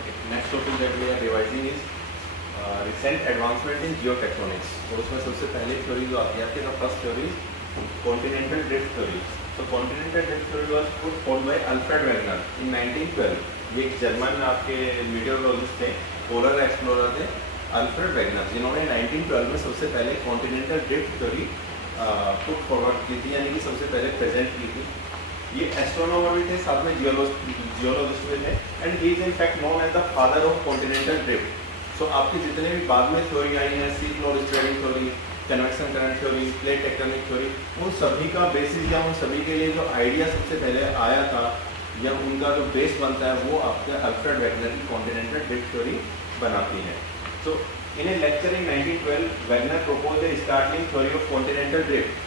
Okay, next topic that we are revising is recent advancement in geotectonics. और उसमें सबसे पहली थ्योरी जो आती है आपके ना first theory continental drift theory. So continental drift theory was put forward by Alfred Wegener in 1912. ये एक जर्मन आपके मीडियोलॉजिस्ट थे, पोलर एक्सप्लोरर थे, अल्फ्रेड वेगनर, जिन्होंने 1912 में सबसे पहले continental drift theory put forward की थी, यानी कि सबसे पहले प्रेजेंट की थी. ये एस्ट्रोनॉमर भी थे, साथ में जियोलॉजिस्ट भी थे, and he is in fact known as the father of continental drift. So आपकी जितने भी बाद में थ्योरी आई हैं, sea floor spreading theory, convection current theory, plate tectonic theory, उन सभी का बेसिस या उन सभी के लिए जो आइडिया सबसे पहले आया था या उनका जो बेस बनता है वो आपका अल्फ्रेड वेगनर की कॉन्टिनेंटल ड्रिफ्ट थ्योरी बनाती है. सो इन ए लेक्चर इन 1912 Wegener proposed a startling theory of continental drift.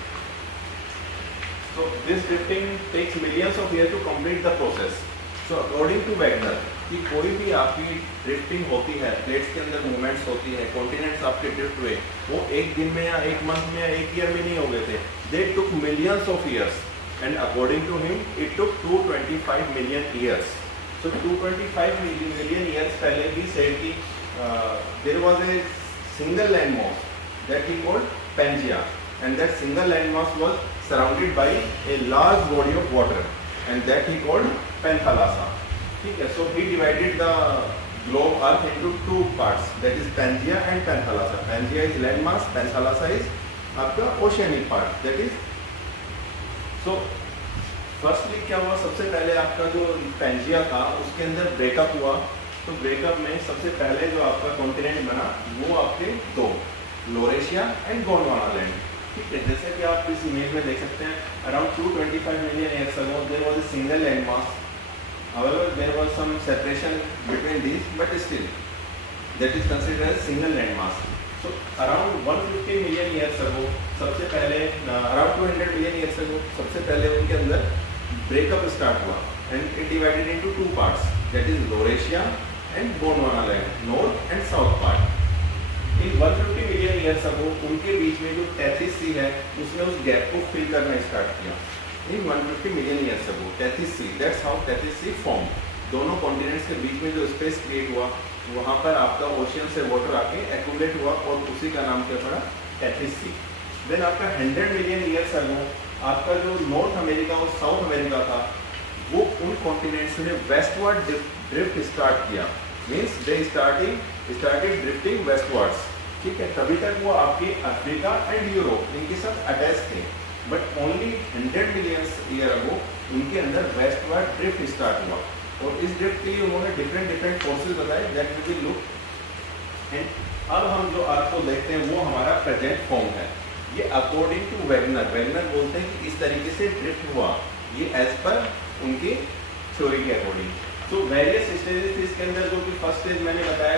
So this drifting takes millions of years to complete the process. So according to Wegener कि कोई भी आपकी drifting होती है, plates के अंदर मूवमेंट्स होती है, कॉन्टिनेंट्स आपके ड्रिफ्ट हुए, वो एक दिन में या एक मंथ में या एक ईयर में नहीं हो गए थे. They took millions of years and according to him it took 225 million years. So 225 million years पहले भी सेड कि there was a single land mass that he called Pangaea, and that single land mass was surrounded by a large body of water, and that he called Panthalassa. ठीक है, so he divided the globe earth into two parts, that is Pangaea and Panthalassa. Pangaea is land mass, Panthalassa is आपका oceanic part, that is. So firstly क्या हुआ, सबसे पहले आपका जो Pangaea था उसके अंदर ब्रेकअप हुआ. तो ब्रेकअप में सबसे पहले जो आपका कॉन्टिनेंट बना वो आपके दो, लोरेशिया एंड गोंडवाना लैंड. ठीक है, जैसे कि आप इस इमेज में देख सकते हैं, around 225 million years ago there was a single land mass. However, there was some separation between these, but still that is considered as single land mass. So around 150 million years ago, सबसे पहले around 200 million years ago, सबसे पहले उनके अंदर breakup start हुआ and it divided into two parts, that is Laurasia and Gondwana land, north and south part. In 150 million years ago, उनके बीच में जो टेथिस सी है उसने उस गैप को फिल करना स्टार्ट किया. In 150 million years ago, Tethys Sea, that's how Tethys Sea formed. दोनों कॉन्टिनेंट्स के बीच में जो स्पेस क्रिएट हुआ, वहाँ पर आपका ओशियन से वाटर आके एक्यूमुलेट हुआ और उसी का नाम क्या पड़ा, Tethys Sea. देन आपका 100 मिलियन ईयर्स अगो आपका जो नॉर्थ अमेरिका और साउथ अमेरिका था वो उन कॉन्टिनेंट्स ने वेस्टवर्ड ड्रिफ्ट स्टार्ट किया. Means they started drifting westwards. ठीक है, तभी तक वो आपके अफ्रीका एंड यूरोप इनके साथ अटैच थे, but only 100 million year ago उनके अंदर वेस्टवर्ड ड्रिफ्ट स्टार्ट हुआ. और इस ड्रिफ्ट के लिए उन्होंने डिफरेंट फोर्सेस बताए that we will look. And अब हम जो अर्थ को देखते हैं वो हमारा प्रेजेंट फॉर्म है. ये अकॉर्डिंग टू वेगनर बोलते हैं कि इस तरीके से ड्रिफ्ट हुआ, ये एज पर उनकी थ्योरी के अकॉर्डिंग. तो वेरियस स्टेजेस थे इसके अंदर, जो कि फर्स्ट स्टेज मैंने बताया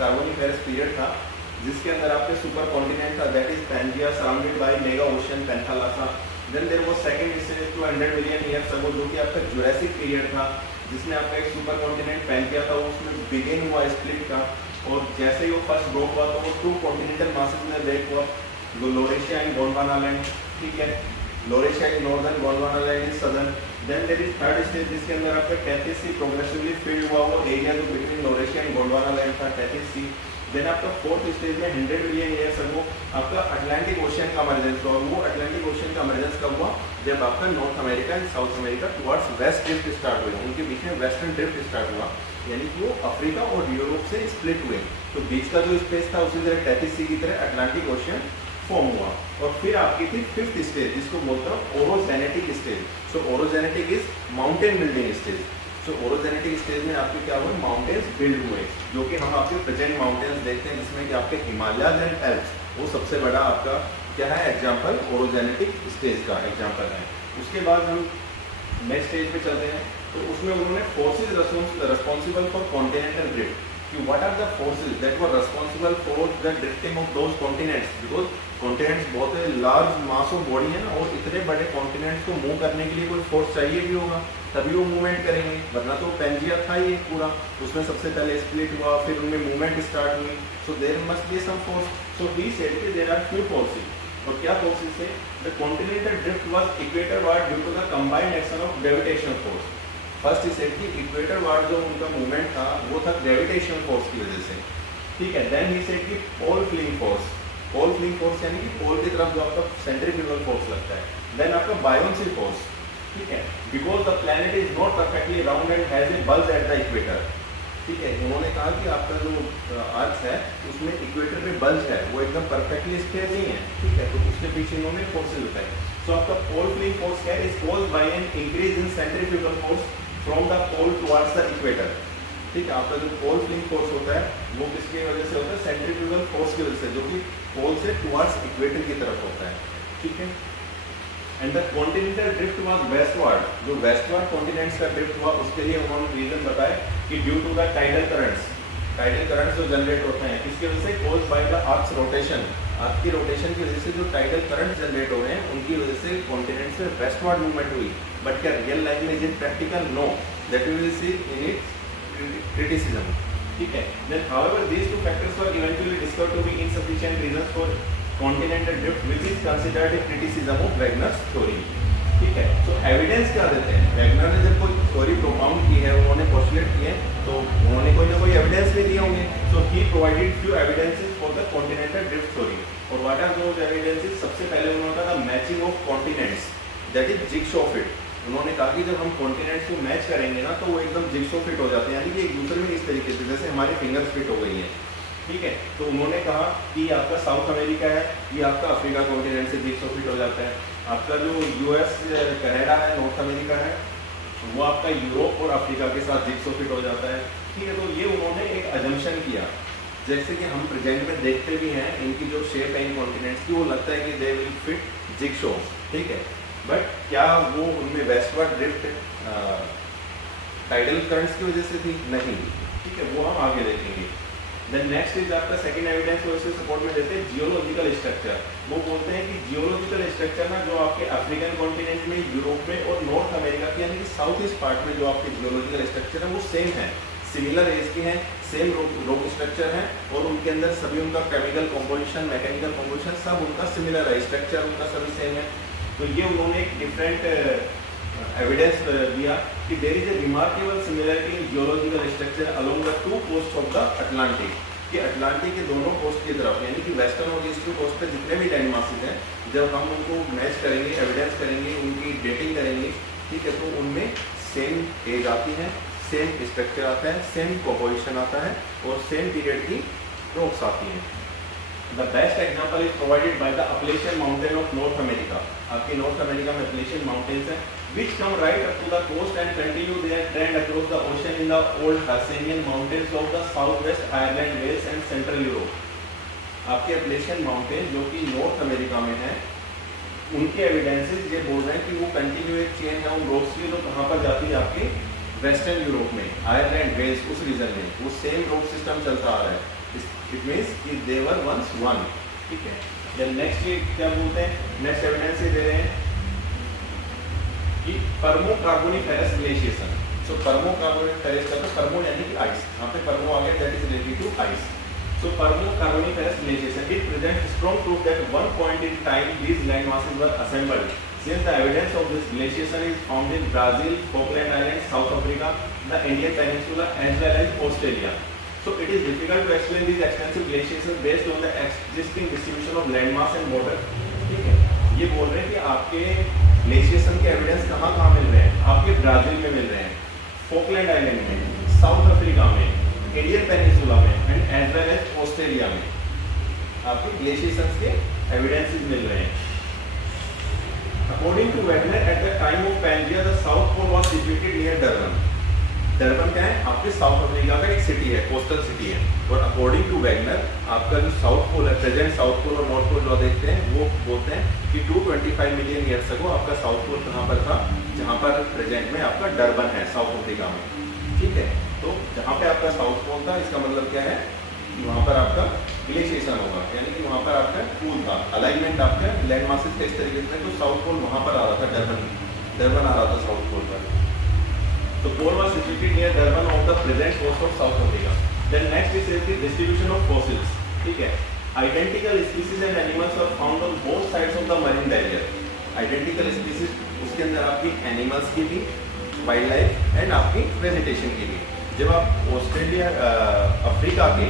कार्बोनिफेरस पीरियड था, जिसके अंदर आपके सुपर कॉन्टिनेंट था, that is Pangaea surrounded by mega ocean Panthalassa. Then there was second stage 200 million years ago, जो कि आपका जुरासिक पीरियड था, जिसमें आपका एक सुपर कॉन्टिनेंट Pangaea था, उसमें बिगिन हुआ स्प्लिट का. और जैसे ही वो फर्स्ट ब्रेक हुआ तो वो टू कॉन्टिनेंटल मासेस में ब्रेक हुआ, लोरेशिया एंड गोंडवाना लैंड. ठीक है, Laurasia is northern, Gondwana land is southern. Then there is third stage जिसके अंदर आपका Tethys Sea प्रोग्रेसिवली फिल्ड हुआ, वो एरिया जो between Laurasia and Gondwana land था, Tethys Sea. देन आपका फोर्थ स्टेज में 100 मिलियन ईयर्स अगो आपका अटलांटिक ओशियन का इमर्जेंस हुआ. और वो अटलांटिक ओशियन का इमर्जेंस कब हुआ, जब आपका north America and south America towards waste drift start हुए, उनके बीच में वेस्टर्न ड्रिफ्ट स्टार्ट हुआ, यानी कि वो अफ्रीका और यूरोप से स्प्लिट हुए. तो बीच का जो स्पेस था उसी तरह Tethys Sea की तरह अटलांटिक ओशियन फॉर्म हुआ. और फिर आपकी थी फिफ्थ स्टेज जिसको बोलता हूँ orogenetic stage. So orogenetic is mountain building stage. So orogenetic stage में आपके क्या हुए, माउंटेन्स बिल्ड हुए, जो कि हम आपके प्रेजेंट माउंटेन्स देखते हैं, जिसमें कि आपके हिमालयाज एंड एल्प्स वो सबसे बड़ा आपका क्या है एग्जाम्पल, ओरोजेनेटिक स्टेज का एग्जाम्पल है. उसके बाद हम नेक्स्ट स्टेज पे चलते हैं. तो उसमें उन्होंने forces responsible for continental drift, कि what are the forces that were responsible for the drifting of those continents. Because continents बहुत लार्ज मास ऑफ बॉडी है ना, और इतने बड़े कॉन्टिनेंट्स को मूव करने के लिए कोई फोर्स चाहिए भी होगा, तभी वो मूवमेंट करेंगे, वरना तो Pangaea था ये पूरा, उसमें सबसे पहले स्प्लिट हुआ, फिर उनमें मूवमेंट स्टार्ट हुई. So there must be some force. So he said कि देयर आर फ्यू फोर्सेस. और क्या फोर्सेस थे, the continental drift was equatorward due to the combined action of gravitational force. First he said कि equatorward जो उनका movement था वो था ग्रेविटेशनल फोर्स की वजह से, ठीक है। देन ही सेड कि पोल फ्लिंग फोर्स, पोल फ्लिंग फोर्स यानी कि पोल की तरफ जो आपका सेंट्रीफ्यूगल फोर्स लगता है। देन आपका बायोन्सी फोर्स, ठीक है, because the planet is not perfectly round and has a bulge at the equator, ठीक है। उन्होंने कहा कि आपका जो अर्थ है उसमें इक्वेटर पे बल्ज है, वो एकदम परफेक्टली स्क्वायर नहीं है, ठीक है। तो उसके पीछे इन्होंने फोर्सेज बताए। सो आपका पोल फ्लिंग फोर्स क्या है, is caused by an increase in centrifugal force from the pole towards the equator, ठीक है। आपका जो पोल फ्लिंग फोर्स होता है वो किसकी वजह से होता है, सेंट्रीफ्यूगल फोर्स की वजह से, जो कि पोल से टुवर्ड्स इक्वेटर की तरफ होता है, ठीक है। And the continental drift was westward, जो वेस्टवर्ड कॉन्टिनेंट्स का ड्रिफ्ट हुआ उसके लिए उन्होंने रीजन बताया कि due to the tidal currents जो जनरेट होते हैं किसकी वजह से, caused by the earth's rotation, earth की रोटेशन की वजह से जो टाइडल करंट्स जनरेट हो रहे हैं उनकी वजह से कॉन्टिनेंट से वेस्टवर्ड मूवमेंट हुई। बट क्या रियल लाइफ में is it practical? No, that we will see in its criticism, ठीक है। Then however these two factors were eventually discovered to be insufficient reasons for continental drift which is considered a criticism of Wegener's theory, ठीक है। तो evidence क्या देते हैं, Wagner ने जब कोई थ्योरी प्रोपाउंड की है, उन्होंने पोस्टुलेट किए तो उन्होंने कोई ना कोई एविडेंस भी दिए होंगे। So he provided few evidences for the continental drift theory. और व्हाट आर दोज एविडेंसेस? सबसे पहले उन्होंने कहा matching of continents, that is jigsaw fit. उन्होंने कहा कि जब हम कॉन्टिनेंट्स को मैच करेंगे ना तो वो एकदम जिगसॉ फिट हो जाते हैं, यानी कि एक दूसरे में इस तरीके से जैसे हमारी फिंगर्स फिट हो गई हैं, ठीक है। तो उन्होंने कहा कि आपका साउथ अमेरिका है, ये आपका अफ्रीका कॉन्टिनेंट से जिगसॉ फिट हो जाता है। आपका जो यूएस कनाडा है, नॉर्थ अमेरिका है, वो आपका यूरोप और अफ्रीका के साथ जिगसॉ फिट हो जाता है, ठीक है। तो ये उन्होंने एक अजम्पशन किया, जैसे कि हम प्रेजेंट में देखते भी हैं इनकी जो शेप है इन कॉन्टिनेंट्स की, वो लगता है कि दे विल फिट जिगसॉ, ठीक है। बट क्या वो उनमें वेस्टवर्ड ड्रिफ्ट टाइडल करंट्स की वजह से थी? नहीं, ठीक है, वो हम आगे देखेंगे। देन नेक्स्ट इज आपका सेकंड एविडेंस वो इसके सपोर्ट में देते हैं जियोलॉजिकल स्ट्रक्चर। वो बोलते हैं कि जियोलॉजिकल स्ट्रक्चर ना जो आपके अफ्रीकन कॉन्टिनेंट में, यूरोप में और नॉर्थ अमेरिका के यानी कि साउथ ईस्ट पार्ट में जो आपके जियोलॉजिकल स्ट्रक्चर है वो सेम है, सिमिलर एज के हैं, सेम रॉक स्ट्रक्चर है और उनके अंदर सभी उनका केमिकल कॉम्पोजिशन, मैकेनिकल कॉम्पोजिशन सब उनका सिमिलर है, स्ट्रक्चर उनका सभी सेम है। तो ये उन्होंने एक डिफरेंट एविडेंस दिया कि there is a remarkable similarity in geological structure along the two coast of the Atlantic, कि अटलांटिक के दोनों कोस्ट की तरफ यानी कि वेस्टर्न और ईस्टर्न कोस्ट पे जितने भी लैंड मासेस हैं, जब हम उनको मैच करेंगे, एविडेंस करेंगे, उनकी डेटिंग करेंगे, ठीक है, तो उनमें सेम एज आती है, सेम स्ट्रक्चर आता है, सेम कॉम्पोजिशन आता है और सेम पीरियड की रॉक्स आती हैं। The best example is provided by the Appalachian Mountain of North America. आपके नॉर्थ अमेरिका में Appalachian Mountains हैं, which come right up to the coast and continue their trend across the ocean in the old Hassanian Mountains of the Southwest Ireland, Wales and Central Europe. आपके Appalachian Mountain जो कि north America में है, उनके evidences ये बोल रहे हैं कि वो कंटिन्यू एक चेन है उन रॉक्स की, जो कहाँ पर जाती है आपके वेस्टर्न यूरोप में, आयरलैंड, वेल्स, उस रीजन में वो सेम रॉक सिस्टम चलता आ रहा है। इट मीन्स कि दे वर वंस वन, ठीक है। देन नेक्स्ट ये क्या बोलते हैं, नेक्स्ट एविडेंस ये दे रहे हैं कि पर्मो कार्बोनिफेरस ग्लेशिएशन। सो पर्मो कार्बोनिफेरस का तो पर्मो यानी कि आइस, यहाँ पे पर्मो आ गया, that is related to ice. So Permo Carboniferous glaciation it presents strong proof that one point in time these land masses were assembled. Since the evidence of this glaciation is found in Brazil, Falkland Islands, South Africa, the Indian Peninsula as well as Australia. So it is difficult to explain these extensive glaciations based on the existing distribution of landmass and water. ठीक है, ये बोल रहे हैं कि आपके glaciation के evidence कहाँ मिल रहे हैं, आपके ब्राजील में मिल रहे हैं, फोकलैंड आइलैंड में, साउथ अफ्रीका में, इंडियन पेनिनसुला में and as well as Australia में आपके ग्लेशिएशन के एविडेंसेस मिल रहे हैं। According to Wagner, at the time of Pangea, the South Pole was situated near Durban. Durban क्या है, आपके साउथ अफ्रीका का एक सिटी है, कोस्टल सिटी है। और अकॉर्डिंग टू वैगनर आपका जो साउथ पोल है, प्रेजेंट साउथ पोल और नॉर्थ पोल जो देखते हैं, वो बोलते हैं कि 225 मिलियन ईयर्स अगो आपका साउथ पोल कहाँ पर था, जहाँ पर प्रेजेंट में आपका डरबन है साउथ अफ्रीका में, ठीक है। तो जहाँ पे आपका साउथ पोल था, इसका मतलब क्या है, वहाँ पर आपका ग्लेशिएशन होगा, यानी कि वहाँ पर आपका पूल था, अलाइनमेंट आपका लैंड मासेस के इस तरीके से, तो साउथ पोल वहाँ पर आ रहा था, डरबन आ रहा था साउथ पोल पर। The pole was situated near Durban on the present coast of South Africa. Then next is the distribution of fossils. ठीक है, identical species and animals were found on both sides of the marine barrier. Identical species उसके अंदर आपकी animals की भी wild life and आपकी vegetation के लिए। जब आप ऑस्ट्रेलिया अफ्रीका के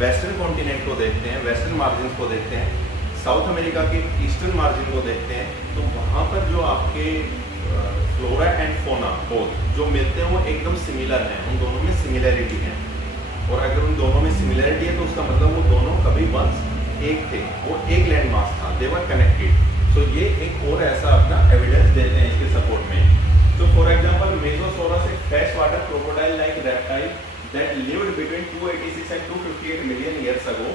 वेस्टर्न कॉन्टिनेंट को देखते हैं, वेस्टर्न मार्जिन को देखते हैं, साउथ अमेरिका के ईस्टर्न मार्जिन को देखते हैं, तो वहाँ पर जो आपके फ्लोरा एंड फोना बोथ जो मिलते हैं वो एकदम सिमिलर हैं, उन दोनों में सिमिलैरिटी है। और अगर उन दोनों में सिमिलैरिटी है तो उसका मतलब वो दोनों कभी वंस एक थे, वो एक लैंड मास था, दे वर कनेक्टेड। सो ये एक और ऐसा अपना एविडेंस देते हैं इसके सपोर्ट में। तो फॉर एग्जांपल मेसोसोरस एक fresh water crocodile like reptile that lived between 286 and 258 million years ago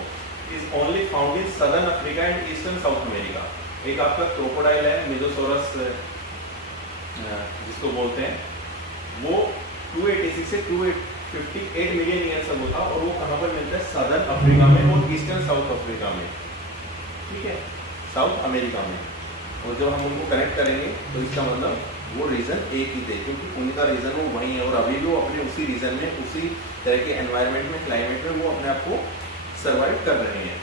is only found in southern Africa and eastern south America. एक आपका क्रोकोडाइल है मेसोसोरस जिसको बोलते हैं, वो 286 से 258 मिलियन ईयर्स अगो था, और वो कहाँ पर मिलता है? सदर्न अफ्रीका में और ईस्टर्न साउथ अफ्रीका में, ठीक है, साउथ अमेरिका में। और जब हम उनको कनेक्ट करेंगे तो इसका मतलब वो रीजन एक ही थे, क्योंकि उनका रीजन वो वही है और अभी भी वो अपने उसी रीजन में, उसी तरह के एनवायरनमेंट में, क्लाइमेट में वो अपने आप को सर्वाइव कर रहे हैं।